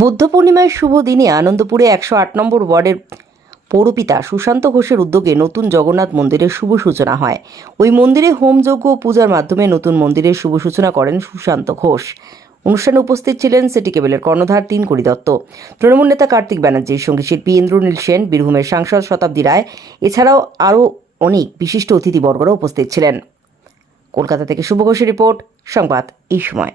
বুদ্ধ পূর্ণিমার শুভ দিনে আনন্দপুরে একশো আট নম্বর ওয়ার্ডের পৌরপিতা সুশান্ত ঘোষের উদ্যোগে নতুন জগন্নাথ মন্দিরের শুভ সূচনা হয়। ওই মন্দিরে হোমযজ্ঞ ও পূজার মাধ্যমে নতুন মন্দিরের শুভ সূচনা করেন সুশান্ত ঘোষ। অনুষ্ঠানে উপস্থিত ছিলেন সিটি কেবলের কর্ণধার তিন দত্ত, তৃণমূল নেতা কার্তিক ব্যানার্জির সঙ্গী শিল্পী ইন্দ্রনীল সেন, বীরভূমের সাংসদ শতাব্দী রায়, এছাড়াও আরও অনেক বিশিষ্ট অতিথিবর্গরা উপস্থিত ছিলেন। কলকাতা থেকে শুভ ঘোষের রিপোর্ট, সংবাদ এই সময়।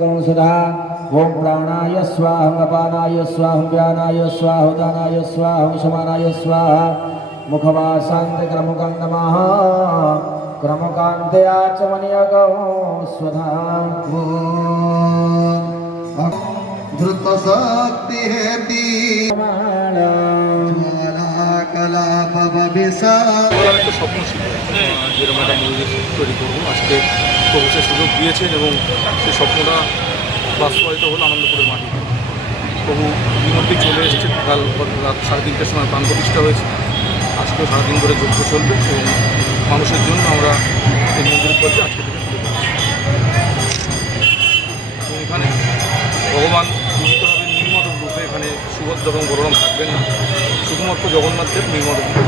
कर्म सदा ओम प्राणाय स्वाह अपानाय स्वाह व्यानाय स्वाहुदानाय स्वाह समानाय स्वाहा मुखवासान्तक्रमुकं नमः क्रमुकान्ते आचमनियगौ स्वधा धृतशक्तिहेति কলাপ বিষয় একটা স্বপ্ন ছিল এরকম একটা মিউজিক তৈরি করব আজকে প্রভু সে সুযোগ দিয়েছেন এবং সেই স্বপ্নটা বাস্তবায়িত হলো আনন্দপুরের মাটিতে প্রভু ইতিমধ্যেই চলে এসেছে কাল রাত সাড়ে তিনটের সময় প্রাণ প্রতিষ্ঠা হয়েছে। আজকেও সারাদিন ধরে যজ্ঞ চলবে এবং মানুষের জন্য আমরা এই মন্দির করছি আজকে থেকে শুরু করছি এখানে ভগবান নিশ্চিতভাবে নির্মত রূপে। এখানে সুভদ্র এবং বলরাম থাকবেন না। শুধুমাত্র জগন্নাথ দেব নির্মত রূপে